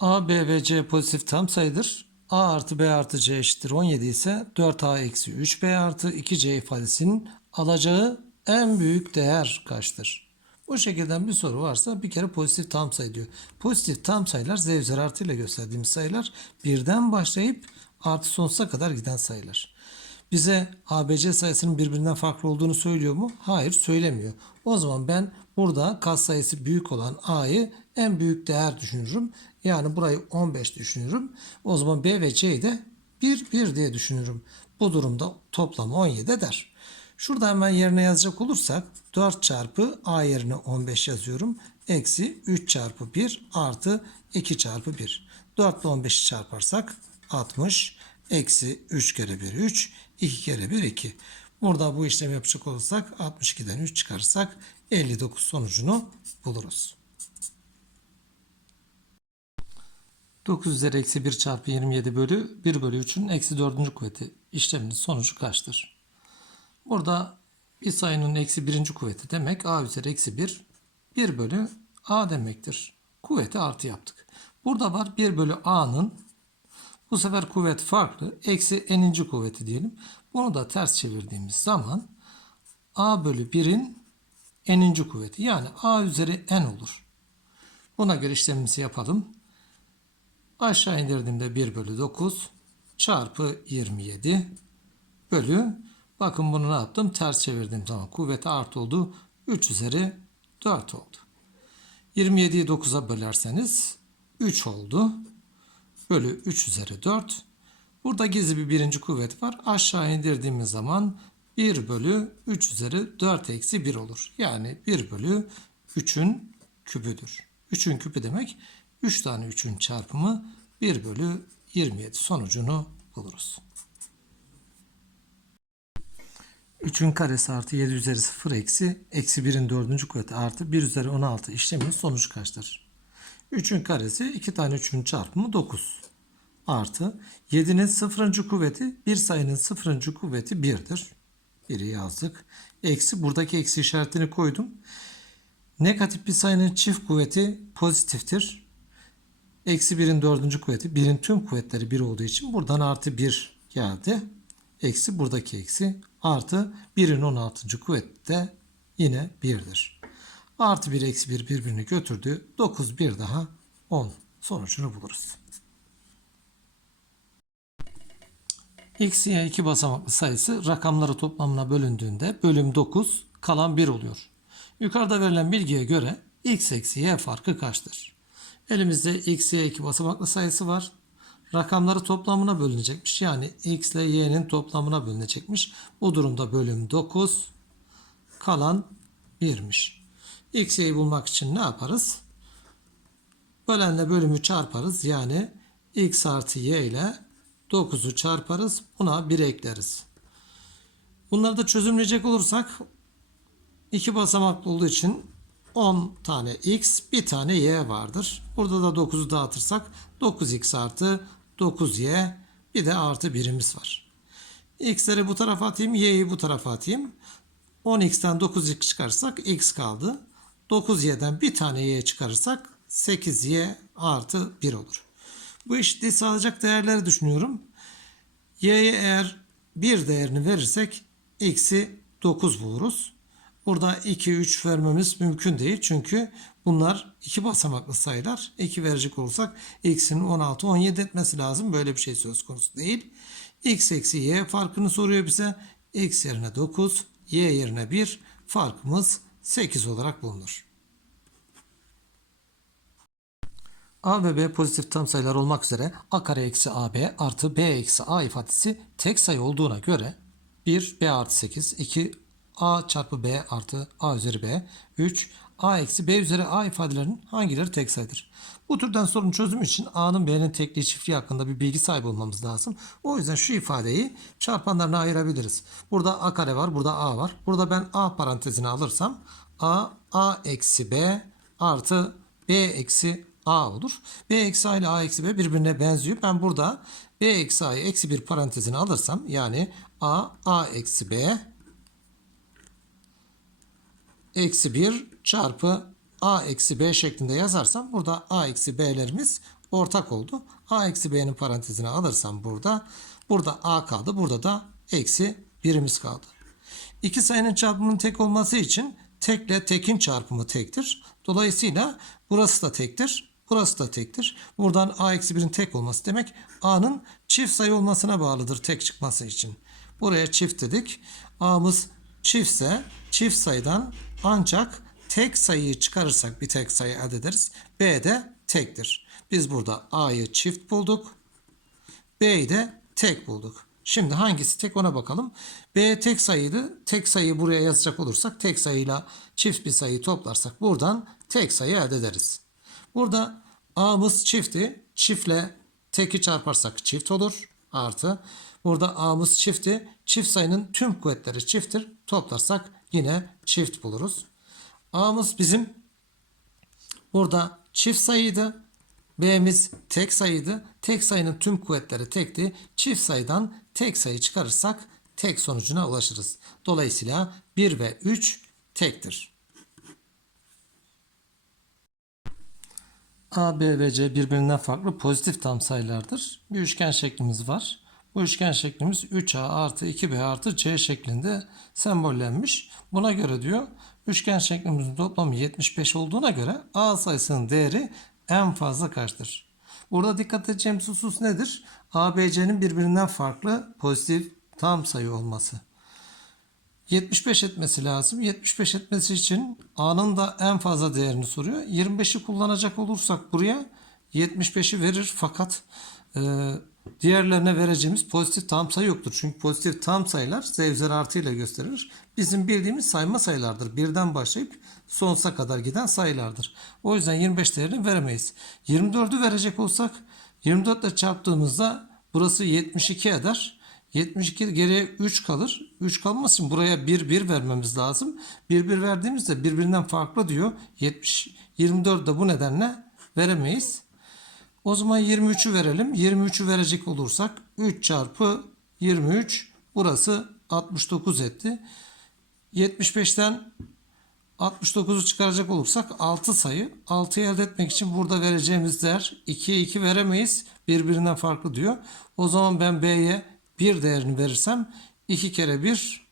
A, B ve C pozitif tam sayıdır. A artı B artı C eşittir 17 ise 4A eksi 3B artı 2C ifadesinin alacağı en büyük değer kaçtır? Bu şekilde bir soru varsa bir kere pozitif tam sayı diyor. Pozitif tam sayılar z üzeri artı ile gösterdiğimiz sayılar birden başlayıp artı sonsuza kadar giden sayılar. Bize ABC sayısının birbirinden farklı olduğunu söylüyor mu? Hayır söylemiyor. O zaman ben burada katsayısı büyük olan A'yı en büyük değer düşünürüm. Yani burayı 15 düşünürüm. O zaman B ve C'yi de 1 1 diye düşünürüm. Bu durumda toplam 17 eder. Şurada hemen yerine yazacak olursak 4 çarpı A yerine 15 yazıyorum. Eksi 3 çarpı 1 artı 2 çarpı 1. 4 ile 15'i çarparsak 60 eksi 3 kere 1 3 2 kere 1 2. Burada bu işlemi yapacak olursak 62'den 3 çıkarırsak 59 sonucunu buluruz. 9 üzeri eksi 1 çarpı 27 bölü 1 bölü 3'ün eksi 4. kuvveti işleminin sonucu kaçtır? Burada bir sayının eksi 1. kuvveti demek a üzeri eksi 1 1 bölü a demektir. Kuvveti artı yaptık. Burada var 1 bölü a'nın bu sefer kuvvet farklı. Eksi n'inci kuvveti diyelim. Bunu da ters çevirdiğimiz zaman a bölü 1'in n'inci kuvveti. Yani a üzeri n olur. Buna göre işlemimizi yapalım. Aşağı indirdiğimde 1 bölü 9 çarpı 27 bölü bakın bunu ne yaptım? Ters çevirdiğim zaman kuvveti artı oldu. 3 üzeri 4 oldu. 27'yi 9'a bölerseniz 3 oldu. Bölü 3 üzeri 4. Burada gizli bir birinci kuvvet var. Aşağı indirdiğimiz zaman 1 bölü 3 üzeri 4 eksi 1 olur. Yani 1 bölü 3'ün küpüdür. 3'ün küpü demek 3 tane 3'ün çarpımı 1 bölü 27 sonucunu buluruz. 3'ün karesi artı 7 üzeri 0 eksi eksi 1'in 4. kuvveti artı 1 üzeri 16 işleminin sonucu kaçtır? 3'ün karesi 2 tane 3'ün çarpımı 9 artı 7'nin 0. kuvveti bir sayının 0. kuvveti 1'dir. 1'i yazdık. Eksi buradaki eksi işaretini koydum. Negatif bir sayının çift kuvveti pozitiftir. Eksi 1'in 4. kuvveti 1'in tüm kuvvetleri 1 olduğu için buradan artı 1 geldi. Eksi buradaki eksi artı 1'in 16. kuvveti de yine 1'dir. Artı 1 eksi 1 birbirini götürdü. 9 bir daha 10 sonucunu buluruz. Y iki basamaklı sayısı rakamları toplamına bölündüğünde bölüm 9 kalan 1 oluyor. Yukarıda verilen bilgiye göre X eksi Y farkı kaçtır? Elimizde X, Y iki basamaklı sayısı var. Rakamları toplamına bölünecekmiş. Yani X ile Y'nin toplamına bölünecekmiş. Bu durumda bölüm 9 kalan 1'miş. X, Y'yi bulmak için ne yaparız? Bölenle bölümü çarparız. Yani X artı Y ile 9'u çarparız. Buna 1 ekleriz. Bunları da çözümleyecek olursak iki basamaklı olduğu için 10 tane x, bir tane y vardır. Burada da 9'u dağıtırsak 9x artı 9y bir de artı birimiz var. x'leri bu tarafa atayım, y'yi bu tarafa atayım. 10x'ten 9x çıkarırsak x kaldı. 9y'den bir tane y çıkarırsak 8y artı 1 olur. Bu eşitliği sağlayacak değerleri düşünüyorum. Y'ye eğer 1 değerini verirsek x'i 9 buluruz. Burada 2, 3 vermemiz mümkün değil. Çünkü bunlar iki basamaklı sayılar. 2 verecek olursak x'in 16, 17 etmesi lazım. Böyle bir şey söz konusu değil. x eksi y farkını soruyor bize. x yerine 9, y yerine 1 farkımız 8 olarak bulunur. A ve B pozitif tam sayılar olmak üzere A kare eksi AB artı B eksi A ifadesi tek sayı olduğuna göre 1 B artı 8, 2 A çarpı B artı A üzeri B, 3 A eksi B üzeri A ifadelerinin hangileri tek sayıdır? Bu türden sorun çözümü için A'nın B'nin tekliği çiftliği hakkında bir bilgi sahibi olmamız lazım. O yüzden şu ifadeyi çarpanlarına ayırabiliriz. Burada A kare var, burada A var. Burada ben A parantezini alırsam A, A eksi B artı B eksi A olur. B eksi A ile A eksi B birbirine benziyor. Ben burada B eksi A'yı eksi bir parantezine alırsam yani A, A eksi B eksi 1 çarpı A eksi B şeklinde yazarsam burada A eksi B'lerimiz ortak oldu. A eksi B'nin parantezine alırsam burada. Burada A kaldı. Burada da eksi birimiz kaldı. İki sayının çarpımının tek olması için tekle tekin çarpımı tektir. Dolayısıyla burası da tektir. Burası da tektir. Buradan a eksi 1'in tek olması demek a'nın çift sayı olmasına bağlıdır tek çıkması için. Buraya çift dedik. a'mız çiftse çift sayıdan ancak tek sayıyı çıkarırsak bir tek sayı elde ederiz. b de tektir. Biz burada a'yı çift bulduk. B'yi de tek bulduk. Şimdi hangisi tek ona bakalım. B tek sayıydı. Tek sayıyı buraya yazacak olursak tek sayıyla çift bir sayıyı toplarsak buradan tek sayı elde ederiz. Burada A'mız çifti. Çiftle teki çarparsak çift olur. Artı. Burada A'mız çifti. Çift sayının tüm kuvvetleri çifttir. Toplarsak yine çift buluruz. A'mız bizim Burada çift sayıydı. B'miz tek sayıydı. Tek sayının tüm kuvvetleri tekti. Çift sayıdan tek sayı çıkarırsak tek sonucuna ulaşırız. Dolayısıyla 1 ve 3 tektir. A, B ve C birbirinden farklı pozitif tam sayılardır. Bir üçgen şeklimiz var. Bu üçgen şeklimiz 3A artı 2B artı C şeklinde sembollenmiş. Buna göre diyor üçgen şeklimizin toplamı 75 olduğuna göre A sayısının değeri en fazla kaçtır? Burada dikkat edeceğimiz husus nedir? A, B, C'nin birbirinden farklı pozitif tam sayı olması. 75 etmesi lazım. 75 etmesi için A'nın da en fazla değerini soruyor. 25'i kullanacak olursak buraya 75'i verir fakat e, diğerlerine vereceğimiz pozitif tam sayı yoktur. Çünkü pozitif tam sayılar z üzeri artı ile gösterilir. Bizim bildiğimiz sayma sayılardır. Birden başlayıp sonsuza kadar giden sayılardır. O yüzden 25 değerini veremeyiz. 24'ü verecek olsak 24 ile çarptığımızda burası 72 eder. 72 geriye 3 kalır. 3 kalması için buraya 1 1 vermemiz lazım. 1 1 verdiğimizde birbirinden farklı diyor. 70 24 de bu nedenle veremeyiz. O zaman 23'ü verelim. 23'ü verecek olursak 3 çarpı 23 burası 69 etti. 75'ten 69'u çıkaracak olursak 6 sayı. 6'yı elde etmek için burada vereceğimiz değer 2'ye 2 veremeyiz. Birbirinden farklı diyor. O zaman ben B'ye 1 değerini verirsem 2 kere 1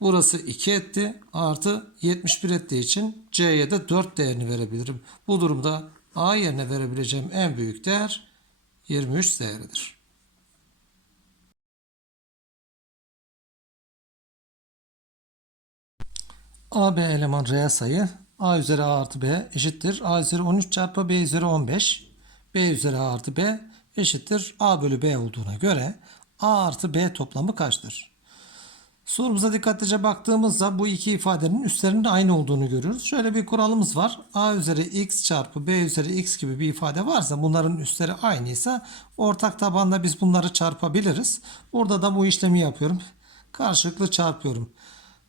burası 2 etti. Artı 71 ettiği için C'ye de 4 değerini verebilirim. Bu durumda A yerine verebileceğim en büyük değer 23 değeridir. AB eleman reel sayı A üzeri A artı B eşittir. A üzeri 13 çarpı B üzeri 15. B üzeri A artı B eşittir. A bölü B olduğuna göre A artı B toplamı kaçtır? Sorumuza dikkatlice baktığımızda bu iki ifadenin üstlerinde aynı olduğunu görüyoruz. Şöyle bir kuralımız var. A üzeri x çarpı b üzeri x gibi bir ifade varsa bunların üstleri aynıysa ortak tabanda biz bunları çarpabiliriz. Burada da bu işlemi yapıyorum. Karşılıklı çarpıyorum.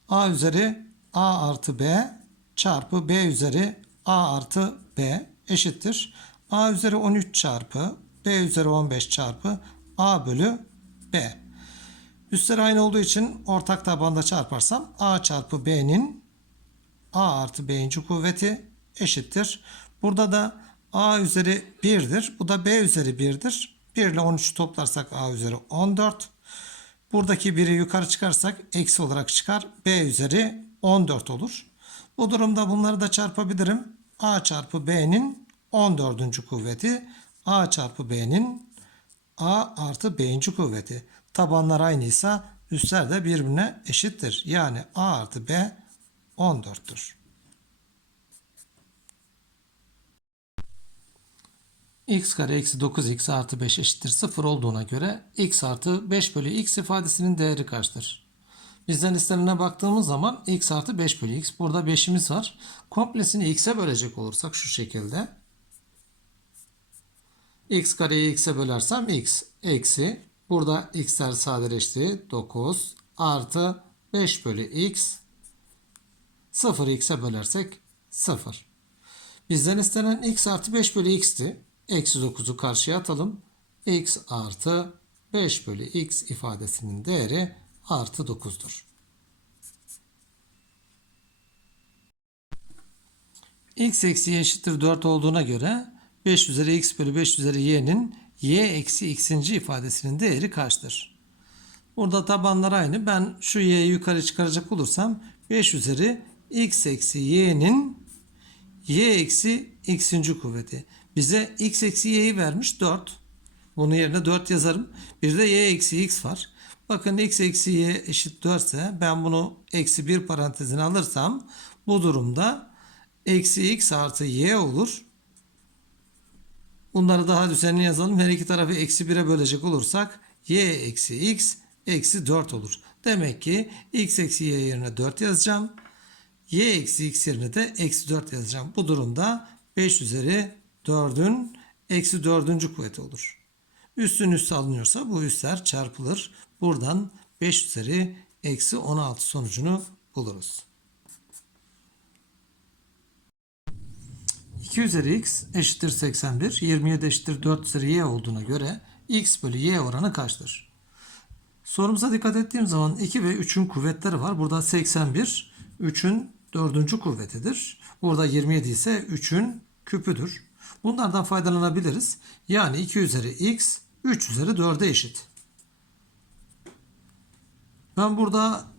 A üzeri a artı b çarpı b üzeri a artı b eşittir. a üzeri 13 çarpı b üzeri 15 çarpı a bölü b. Üstleri aynı olduğu için ortak tabanda çarparsam a çarpı b'nin a artı b'inci kuvveti eşittir. Burada da a üzeri 1'dir. Bu da b üzeri 1'dir. 1 ile 13'ü toplarsak a üzeri 14. Buradaki 1'i yukarı çıkarsak eksi olarak çıkar. b üzeri 14 olur. Bu durumda bunları da çarpabilirim. a çarpı b'nin 14. kuvveti a çarpı b'nin a artı b'inci kuvveti. Tabanlar aynıysa üstler de birbirine eşittir. Yani a artı b 14'tür. x kare eksi 9x artı 5 eşittir 0 olduğuna göre x artı 5 bölü x ifadesinin değeri kaçtır? Bizden istenene baktığımız zaman x artı 5 bölü x. Burada 5'imiz var. Komplesini x'e bölecek olursak şu şekilde. x kareyi x'e bölersem x eksi. Burada x'ler sadeleşti. 9 artı 5 bölü x. 0 x'e bölersek 0. Bizden istenen x artı 5 bölü x'ti. Eksi 9'u karşıya atalım. x artı 5 bölü x ifadesinin değeri artı 9'dur. x eksi y eşittir 4 olduğuna göre 5 üzeri x bölü 5 üzeri y'nin y eksi x'inci ifadesinin değeri kaçtır? Burada tabanlar aynı. Ben şu y'yi yukarı çıkaracak olursam 5 üzeri x eksi y'nin y eksi x'inci kuvveti. Bize x eksi y'yi vermiş 4. Bunun yerine 4 yazarım. Bir de y eksi x var. Bakın x eksi y eşit 4 ise ben bunu eksi 1 parantezine alırsam bu durumda eksi x artı y olur. Bunları daha düzenli yazalım. Her iki tarafı eksi 1'e bölecek olursak y eksi x eksi 4 olur. Demek ki x eksi y yerine 4 yazacağım. y eksi x yerine de eksi 4 yazacağım. Bu durumda 5 üzeri 4'ün eksi 4. kuvveti olur. Üstün üstü alınıyorsa bu üstler çarpılır. Buradan 5 üzeri eksi 16 sonucunu buluruz. 2 üzeri x eşittir 81, 27 eşittir 4 üzeri y olduğuna göre x bölü y oranı kaçtır? Sorumuza dikkat ettiğim zaman 2 ve 3'ün kuvvetleri var. Burada 81 3'ün 4. kuvvetidir. Burada 27 ise 3'ün küpüdür. Bunlardan faydalanabiliriz. Yani 2 üzeri x 3 üzeri 4'e eşit. Ben burada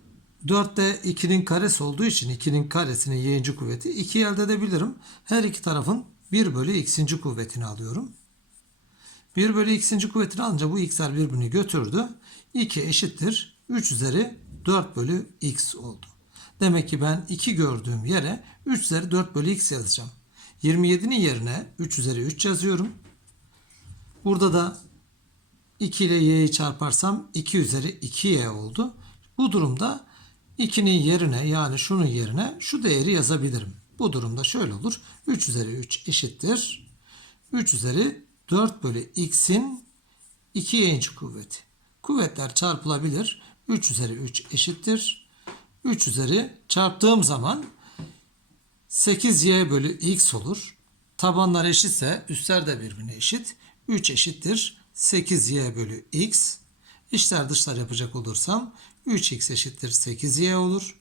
4'te 2'nin karesi olduğu için 2'nin karesinin y'inci kuvveti 2 elde edebilirim. Her iki tarafın 1 bölü x'inci kuvvetini alıyorum. 1 bölü x'inci kuvvetini alınca bu x'ler birbirini götürdü. 2 eşittir 3 üzeri 4 bölü x oldu. Demek ki ben 2 gördüğüm yere 3 üzeri 4 bölü x yazacağım. 27'nin yerine 3 üzeri 3 yazıyorum. Burada da 2 ile y'yi çarparsam 2 üzeri 2y oldu. Bu durumda 2'nin yerine yani şunun yerine şu değeri yazabilirim. Bu durumda şöyle olur. 3 üzeri 3 eşittir. 3 üzeri 4 bölü x'in 2y'inci kuvveti. Kuvvetler çarpılabilir. 3 üzeri 3 eşittir. 3 üzeri çarptığım zaman 8y bölü x olur. Tabanlar eşitse üstler de birbirine eşit. 3 eşittir 8y bölü x. İçler dışlar yapacak olursam 3x eşittir 8y olur.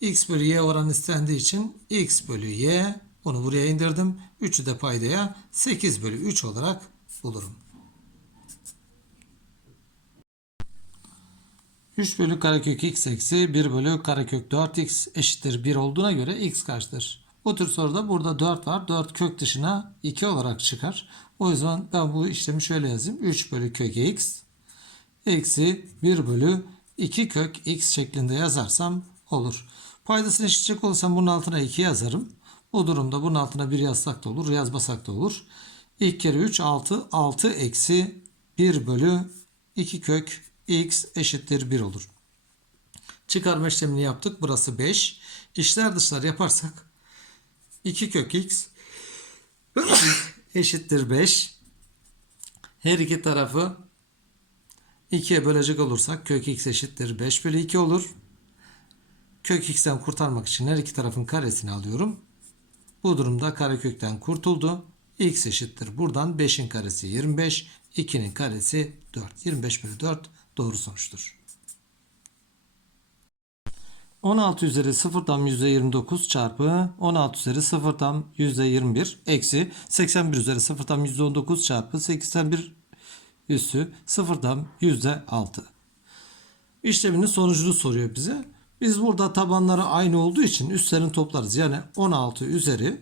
x bölü y oranı istendiği için x bölü y bunu buraya indirdim. 3'ü de paydaya 8 bölü 3 olarak bulurum. 3 bölü karekök x eksi 1 bölü karekök 4x eşittir 1 olduğuna göre x kaçtır? Bu tür soruda burada 4 var. 4 kök dışına 2 olarak çıkar. O yüzden ben bu işlemi şöyle yazayım. 3 bölü kök x eksi 1 bölü 2 kök x şeklinde yazarsam olur. Paydasını eşitecek olursam bunun altına 2 yazarım. Bu durumda bunun altına 1 yazsak da olur, yazmasak da olur. 2 kere 3 6, 6 eksi 1 bölü 2 kök x eşittir 1 olur. Çıkarma işlemini yaptık. Burası 5. İşler dışlar yaparsak 2 kök x eşittir 5. Her iki tarafı 2'ye bölecek olursak kök x eşittir 5 bölü 2 olur. Kök x'ten kurtarmak için her iki tarafın karesini alıyorum. Bu durumda karekökten kurtuldu. x eşittir. Buradan 5'in karesi 25. 2'nin karesi 4. 25 bölü 4 doğru sonuçtur. 16 üzeri 0'dan %29 çarpı 16 üzeri 0'dan %21 eksi 81 üzeri 0'dan %19 çarpı 81 üssü 0'dan %6. İşleminin sonucunu soruyor bize. Biz burada tabanları aynı olduğu için üstlerini toplarız. Yani 16 üzeri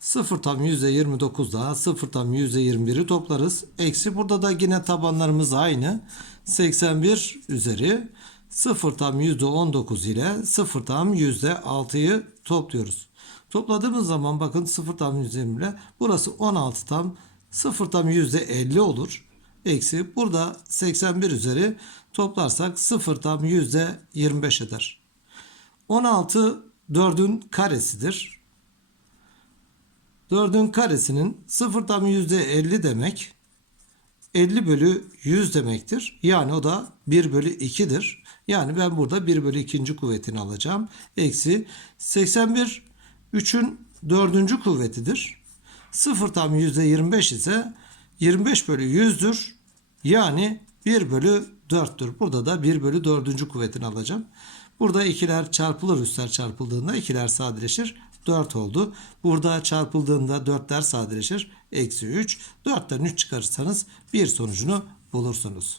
0 tam %29 daha 0 tam %21'i toplarız. Eksi burada da yine tabanlarımız aynı. 81 üzeri 0 tam %19 ile 0 tam %6'yı topluyoruz. Topladığımız zaman bakın 0 tam %20 ile burası 16 tam 0 tam %50 olur. Eksi burada 81 üzeri toplarsak 0 tam %25 eder. 16 4'ün karesidir. 4'ün karesinin 0 tam %50 demek 50 bölü 100 demektir. Yani o da 1 bölü 2'dir. Yani ben burada 1 bölü 2. kuvvetini alacağım. Eksi 81 3'ün 4. kuvvetidir. 0 tam %25 ise 25 bölü 100'dür. Yani 1 bölü 4'tür. Burada da 1 bölü 4. kuvvetini alacağım. Burada ikiler çarpılır üstler çarpıldığında ikiler sadeleşir. 4 oldu. Burada çarpıldığında 4'ler sadeleşir. Eksi 3. 4'ten 3 çıkarırsanız bir sonucunu bulursunuz.